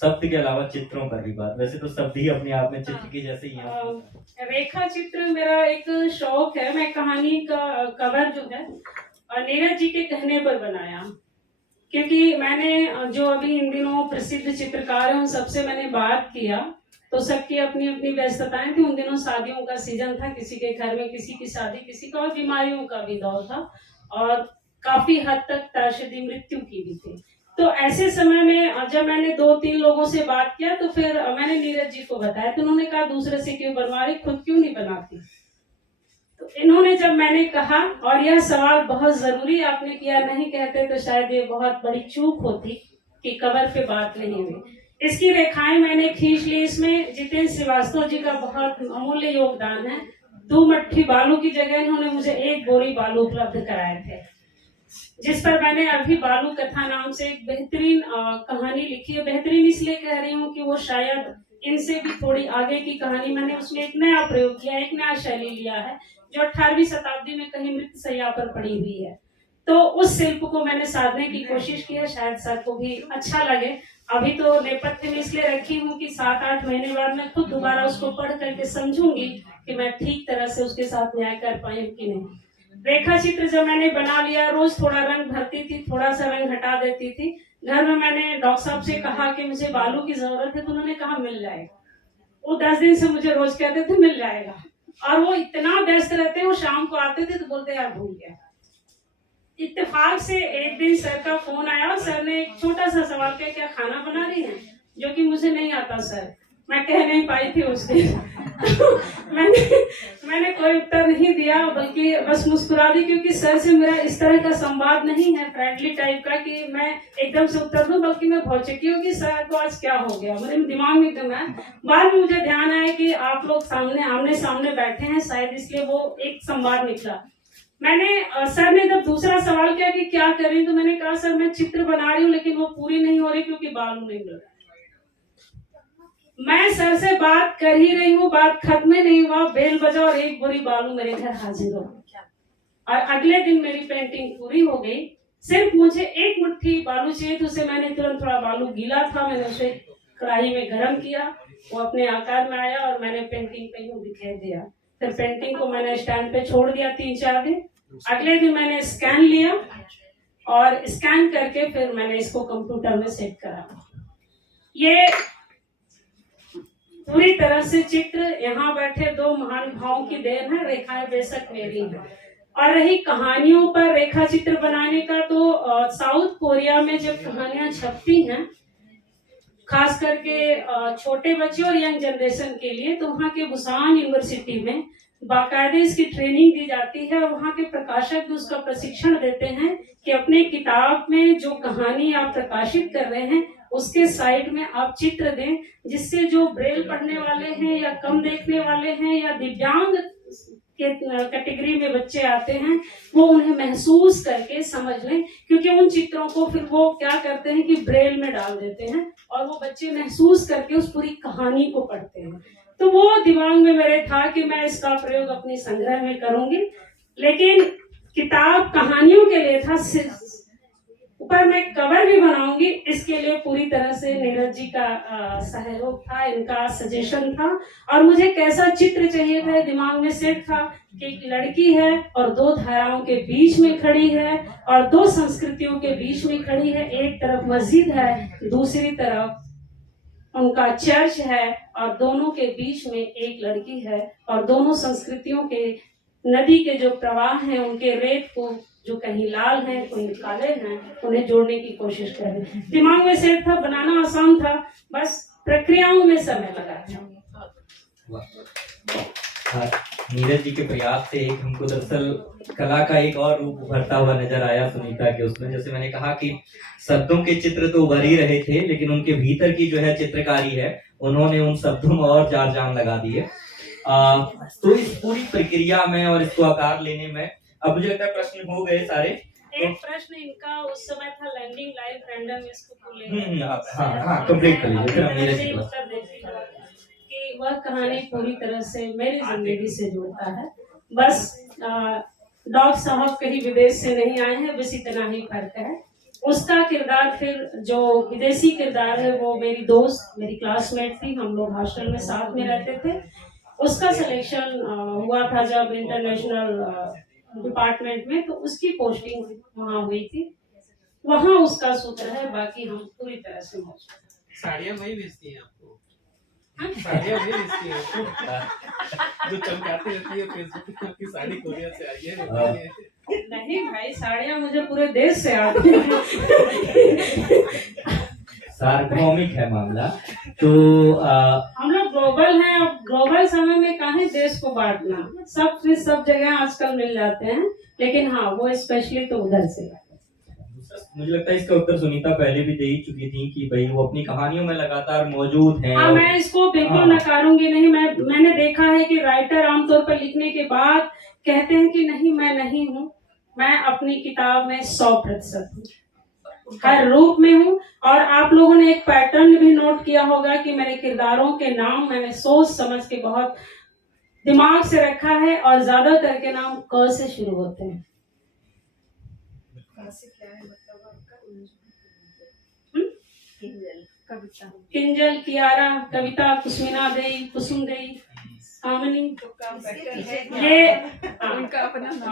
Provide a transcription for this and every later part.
शब्द के अलावा चित्रों पर भी बात। वैसे तो शब्द ही अपने आप में चित्र के जैसे ही है। रेखा चित्र मेरा एक शौक है। मैं कहानी का कवर जो है नीरज जी के कहने पर बनाया, क्योंकि मैंने जो अभी इन दिनों प्रसिद्ध चित्रकार हैं उन सबसे मैंने बात किया, तो सबकी अपनी अपनी व्यस्तताएं थी। उन दिनों शादियों का सीजन था, किसी के घर में किसी की शादी, किसी का, और बीमारियों का भी दौर था, और काफी हद तक त्रासदी मृत्यु की भी थी। तो ऐसे समय में जब मैंने 2-3 लोगों से बात किया तो फिर मैंने नीरज जी को बताया, तो उन्होंने कहा दूसरे से क्यों बनवा रही, खुद क्यों नहीं बनाती। तो इन्होंने जब मैंने कहा, और यह सवाल बहुत जरूरी आपने किया, नहीं कहते तो शायद ये बहुत बड़ी चूक होती कि कवर पे बात नहीं हुई। इसकी रेखाएं मैंने खींच ली। इसमें जितेंद्र श्रीवास्तव जी का बहुत अमूल्य योगदान है। 2 मट्ठी बालू की जगह इन्होंने मुझे 1 बोरी बालू उपलब्ध कराए थे, जिस पर मैंने अभी बालू कथा नाम से एक बेहतरीन कहानी लिखी है। बेहतरीन इसलिए कह रही हूँ कि वो शायद इनसे भी थोड़ी आगे की कहानी, मैंने उसमें एक नया प्रयोग किया, एक नया शैली लिया है जो 18वीं शताब्दी में कहीं मृत शैया पर पड़ी हुई है। तो उस शिल्प को मैंने साधने की कोशिश की है, शायद सर को भी अच्छा लगे। अभी तो नेपथ्य में इसलिए रखी हूँ कि 7-8 महीने बाद मैं खुद दोबारा उसको पढ़ करके समझूंगी कि मैं ठीक तरह से उसके साथ न्याय कर पाई कि नहीं। रेखा चित्र जब मैंने बना लिया, रोज थोड़ा रंग भरती थी, थोड़ा सा रंग हटा देती थी। घर में मैंने डॉक्टर साहब से कहा कि मुझे बालू की जरूरत है, तो उन्होंने कहा मिल जाएगा। वो 10 दिन से मुझे रोज कहते थे मिल जाएगा, और वो इतना व्यस्त रहते हैं, वो शाम को आते थे तो बोलते यार भूल गया। इत्तेफाक से एक दिन सर का फोन आया और सर ने एक छोटा सा सवाल किया, क्या खाना बना रही हैं, जो कि मुझे नहीं आता सर। मैं कह नहीं पाई थी उस दिन। मैंने कोई उत्तर नहीं दिया, बल्कि बस मुस्कुरा दी, क्योंकि सर से मेरा इस तरह का संवाद नहीं है फ्रेंडली टाइप का कि मैं एकदम से उत्तर दूं, बल्कि मैं भौचकी हूँ कि सर को आज क्या हो गया, मेरे दिमाग में एकदम है। बाद में मुझे ध्यान आया कि आप लोग सामने आमने सामने बैठे हैं, शायद इसलिए वो एक संवाद निकला। मैंने सर ने जब दूसरा सवाल किया कि क्या कर रही, तो मैंने कहा सर मैं चित्र बना रही हूँ, लेकिन वो पूरी नहीं हो रही क्योंकि बालू नहीं मिल रहा। मैं सर से बात कर ही रही हूँ, बात खत्म ही नहीं हुआ, बेल बजा और 1 बोरी बालू मेरे घर हाजिर हो। और अगले दिन मेरी पेंटिंग पूरी हो गई। सिर्फ मुझे 1 मुट्ठी बालू चाहिए, तो उसे मैंने तुरंत, थोड़ा बालू गीला था, मैंने उसे कढ़ाई में गर्म किया, वो अपने आकार में आया और मैंने पेंटिंग पे यूं बिखेर दिया। फिर पेंटिंग को मैंने स्टैंड पे छोड़ दिया 3-4 दिन। अगले दिन मैंने स्कैन लिया, और स्कैन करके फिर मैंने इसको कंप्यूटर में सेट करा। ये पूरी तरह से चित्र यहाँ बैठे 2 महान भावों की देन है, रेखाएं बेशक मेरी है। और रही कहानियों पर रेखा चित्र बनाने का, तो साउथ कोरिया में जब कहानियां छपती हैं, खास करके छोटे बच्चे और यंग जनरेशन के लिए, तो वहाँ के बुसान यूनिवर्सिटी में बाकायदे इसकी ट्रेनिंग दी जाती है, और वहाँ के प्रकाशक भी उसका प्रशिक्षण देते हैं कि अपने किताब में जो कहानी आप प्रकाशित कर रहे हैं उसके साइड में आप चित्र दें, जिससे जो ब्रेल पढ़ने वाले हैं या कम देखने वाले हैं या दिव्यांग के कैटेगरी में बच्चे आते हैं, वो उन्हें महसूस करके समझ लें। क्योंकि उन चित्रों को फिर वो क्या करते हैं कि ब्रेल में डाल देते हैं, और वो बच्चे महसूस करके उस पूरी कहानी को पढ़ते हैं। तो वो दिमाग में मेरे था कि मैं इसका प्रयोग अपने संग्रह में करूंगी, लेकिन किताब कहानियों के लिए था, ऊपर मैं कवर भी बनाऊंगी, इसके लिए पूरी तरह से नीरज जी का सहयोग था, इनका सजेशन था। और मुझे कैसा चित्र चाहिए था, दिमाग में सेट था कि एक लड़की है और 2 धाराओं के बीच में खड़ी है, और 2 संस्कृतियों के बीच में खड़ी है। एक तरफ मस्जिद है, दूसरी तरफ उनका चर्च है, और दोनों के बीच में एक लड़की है, और दोनों संस्कृतियों के नदी के जो प्रवाह हैं, उनके रेत को जो कहीं लाल हैं कहीं काले हैं, उन्हें जोड़ने की कोशिश कर रहे हैं। दिमाग में सेट था, बनाना आसान था, बस प्रक्रियाओं में समय लगा था। नीरज जी के प्रयास से एक हमको दरअसल कला का एक और रूप उभरता हुआ नजर आया सुनीता के उसमें। जैसे मैंने कहा कि शब्दों के चित्र तो उभर ही रहे थे, लेकिन उनके भीतर की जो है चित्रकारी है, उन्होंने उन शब्दों में और 4 जान लगा दिए। तो इस पूरी प्रक्रिया में और इसको आकार लेने में अब मुझे लगता है प्रश्न हो गए सारे। एक प्रश्न इनका उस समय था, लैंडिंग लाइव रैंडम, इसको कंप्लीट कर लीजिए। उत्तर देती हूँ कि वह कहानी पूरी तरह से मेरी जिंदगी से जुड़ता है। बस डॉक्टर साहब कहीं विदेश से नहीं आए हैं, बस इतना ही फर्क है। उसका किरदार फिर जो विदेशी किरदार है वो मेरी दोस्त, मेरी क्लासमेट थी, हम लोग हॉस्टल में साथ में रहते थे। उसका सिलेक्शन हुआ था जब इंटरनेशनल डिपार्टमेंट में, तो उसकी पोस्टिंग वहाँ हुई थी, वहाँ उसका सूत्र है। बाकी हम पूरी तरह से मौजूद। साड़ियाँ वही बेचती हैं आपको? हाँ? साड़ियाँ वही बेचती हैं आपको? जो चमकाती रहती है फेसबुक पे, आपकी साड़ी कोरिया से आई है। नहीं भाई, साड़ियाँ मुझे पूरे देश से आती हैं। सार्वभौमिक है मामला। तो हम लोग ग्लोबल हैं, अब ग्लोबल समय में काहे देश को बांटना, सब जगह आजकल मिल जाते हैं, लेकिन हाँ वो स्पेशली तो उधर से। मुझे लगता है इसका उत्तर सुनीता पहले भी दे ही चुकी थी कि भाई वो अपनी कहानियों में लगातार मौजूद हैं। हाँ, मैं इसको बिल्कुल नकारूंगी नहीं। मैंने देखा है कि राइटर आमतौर पर लिखने के बाद कहते हैं कि नहीं मैं नहीं हूँ, मैं अपनी किताब में 100% हूँ, हर रूप में हूँ। और आप लोगों ने एक पैटर्न भी नोट किया होगा कि मेरे किरदारों के नाम मैंने सोच समझ के बहुत दिमाग से रखा है, और ज्यादातर के नाम क से शुरू होते हैं। किंजल, कियारा, कविता, कुसमीना देई, कुसुम देई, कामनी।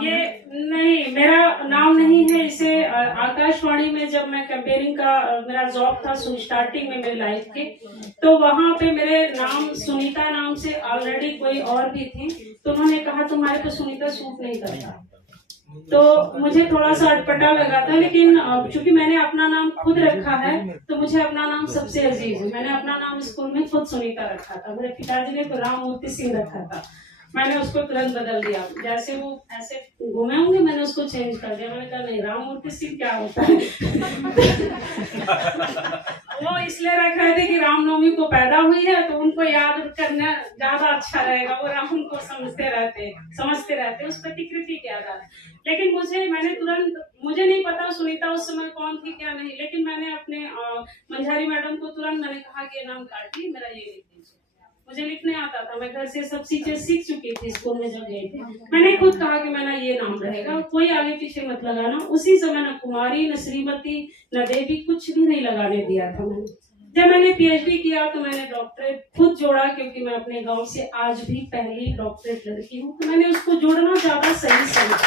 ये नहीं, मेरा नाम नहीं है। इसे आकाशवाणी में जब मैं कैंपेनिंग का मेरा जॉब था स्टार्टिंग में मेरी लाइफ के, तो वहाँ पे मेरे नाम सुनीता नाम से ऑलरेडी कोई और भी थी, तो उन्होंने कहा तुम्हारे पे सुनीता सूट नहीं करता, तो मुझे थोड़ा सा अटपटा लगा था। लेकिन चूंकि मैंने अपना नाम खुद रखा है, तो मुझे अपना नाम सबसे अजीज है। मैंने अपना नाम स्कूल में खुद सुनीता रखा था, मेरे पिताजी ने तो राम मूर्ति सिंह रखा था, मैंने उसको तुरंत बदल दिया। जैसे वो ऐसे घूमे होंगे, मैंने उसको चेंज कर दिया। मैंने कहा नहीं, राम मूर्ति सिंह क्या होता है। वो इसलिए रख रहे थे कि रामनवमी को पैदा हुई है, तो उनको याद करना ज्यादा अच्छा रहेगा। वो राम को समझते रहते उस प्रतिकृति के आधार। लेकिन मुझे नहीं पता सुनीता उस समय कौन थी क्या नहीं, लेकिन मैंने अपने मंझारी मैडम को तुरंत मैंने कहा कि ये नाम काट ली, मेरा ये लिख दीजिए। मुझे लिखने आता था, मैं घर से सब चीजें सीख चुकी थी स्कूल में जब गई थी। मैंने खुद कहा कि मेरा ये नाम रहेगा, कोई आगे पीछे मत लगाना। उसी समय न कुमारी, न श्रीमती, न देवी, कुछ भी नहीं लगाने दिया था मैंने। जब मैंने पीएचडी किया तो मैंने डॉक्टरेट खुद जोड़ा, क्योंकि मैं अपने गांव से आज भी पहली डॉक्टरेट लड़की हूँ, तो मैंने उसको जोड़ना ज्यादा सही समझा।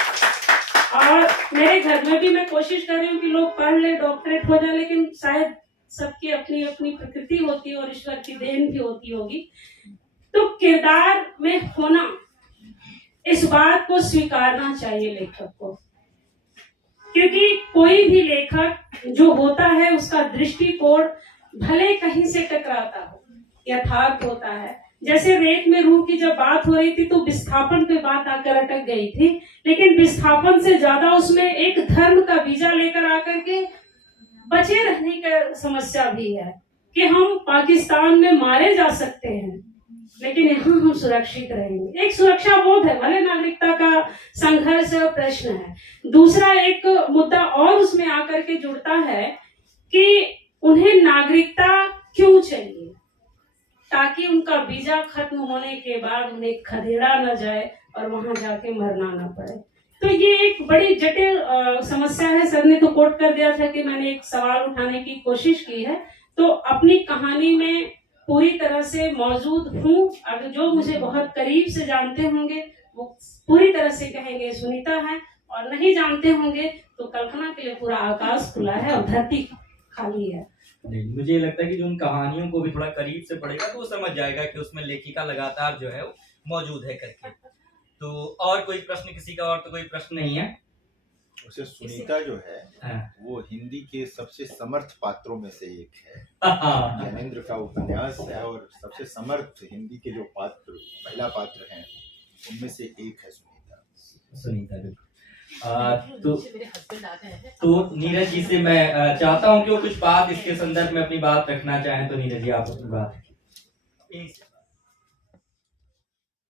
और मेरे घर में भी मैं कोशिश कर रही हूँ कि लोग पढ़ ले, डॉक्टरेट हो जाए, लेकिन शायद सबकी अपनी अपनी प्रकृति होती है और ईश्वर की देन भी होती होगी। तो किरदार में होना, इस बात को स्वीकारना चाहिए लेखक को, क्योंकि कोई भी लेखक जो होता है उसका दृष्टिकोण भले कहीं से टकराता हो, यथार्थ होता है। जैसे रेत में रूह की जब बात हो रही थी तो विस्थापन पे बात आकर अटक गई थी, लेकिन विस्थापन से ज्यादा उसमें एक धर्म का बीजा लेकर आकर के बचे रहने की समस्या भी है कि हम पाकिस्तान में मारे जा सकते हैं, लेकिन यहाँ हम सुरक्षित रहेंगे। एक सुरक्षा बोध है, भले नागरिकता का संघर्ष और प्रश्न है। दूसरा एक मुद्दा और उसमें आकर के जुड़ता है कि उन्हें नागरिकता क्यों चाहिए, ताकि उनका वीजा खत्म होने के बाद उन्हें खदेड़ा न जाए और वहां जाके मरना न पड़े। तो ये एक बड़ी जटिल समस्या है। सर ने तो कोट कर दिया था कि मैंने एक सवाल उठाने की कोशिश की है, तो अपनी कहानी में पूरी तरह से मौजूद हूँ। अगर जो मुझे बहुत करीब से जानते होंगे वो पूरी तरह से कहेंगे सुनीता है, और नहीं जानते होंगे तो कल्पना के लिए पूरा आकाश खुला है और धरती खाली है। नहीं, मुझे लगता है कि जो उन कहानियों को भी थोड़ा करीब से पढ़ेगा तो वो समझ जाएगा कि उसमें लेखिका लगातार जो है वो मौजूद है करके। तो और कोई प्रश्न किसी का? और तो कोई प्रश्न नहीं है। उसे सुनीता जो है हाँ। वो हिंदी के सबसे समर्थ पात्रों में से एक है। ज्ञानेंद्र का उपन्यास है और सबसे समर्थ हिंदी के जो पात्र, महिला पात्र हैं, उनमें से एक है सुनीता। तो नीरज जी से मैं चाहता हूँ कि वो कुछ बात इसके संदर्भ में अपनी बात रखना चाहें। तो नीरज जी आप अपनी बात